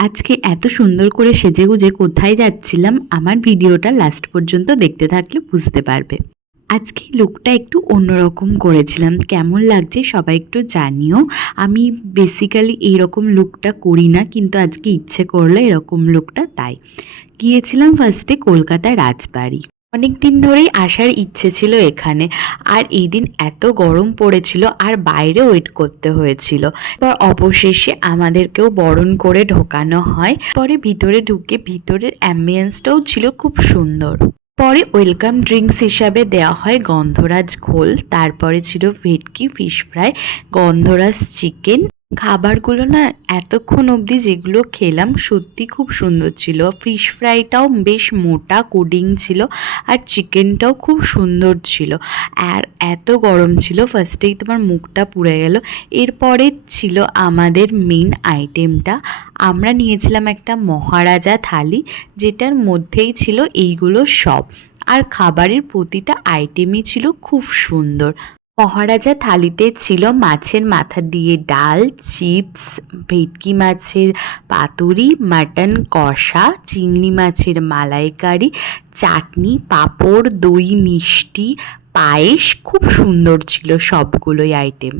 আজকে এত সুন্দর করে সেজেগুজে কোথায় যাচ্ছিলাম আমার ভিডিওটা লাস্ট পর্যন্ত দেখতে থাকলে বুঝতে পারবে। আজকে লুকটা একটু অন্যরকম করেছিলাম, কেমন লাগছে সবাই একটু জানিও। আমি বেসিক্যালি এইরকম লুকটা করি না, কিন্তু আজকে ইচ্ছে করলো এরকম লুকটা, তাই গিয়েছিলাম ফার্স্টে কলকাতা রাজবাড়ি। অনেক দিন ধরেই আসার ইচ্ছে ছিল এখানে, আর এই দিন এত গরম পড়েছিল আর বাইরে ওয়েট করতে হয়েছিল। এবার অবশেষে আমাদেরকেও বরণ করে ঢোকানো হয়। পরে ভিতরে ঢুকে ভিতরের অ্যাম্বিয়েন্সটাও ছিল খুব সুন্দর। পরে ওয়েলকাম ড্রিঙ্কস হিসাবে দেওয়া হয় গন্ধরাজ ঘোল, তারপরে ছিল ভেটকি ফিশ ফ্রাই, গন্ধরাজ চিকেন। খাবারগুলো না এতক্ষণ অবধি যেগুলো খেলাম সত্যি খুব সুন্দর ছিল। ফিশ ফ্রাইটাও বেশ মোটা কোডিং ছিল, আর চিকেনটাও খুব সুন্দর ছিল। আর এত গরম ছিল, ফার্স্টেই তোমার মুখটা পুড়ে গেল। এরপরে ছিল আমাদের মেন আইটেমটা। আমরা নিয়েছিলাম একটা মহারাজা থালি, যেটার মধ্যেই ছিল এইগুলো সব, আর খাবারের প্রতিটা আইটেমই ছিল খুব সুন্দর। মহারাজা থালিতে ছিল মাছের মাথা দিয়ে ডাল, চিপস, ভেটকি মাছের পাতুরি, মাটন কষা, চিংড়ি মাছের মালাইকারি, চাটনি, পাঁপড়, দই, মিষ্টি, পায়েস। খুব সুন্দর ছিল সবগুলোই আইটেম।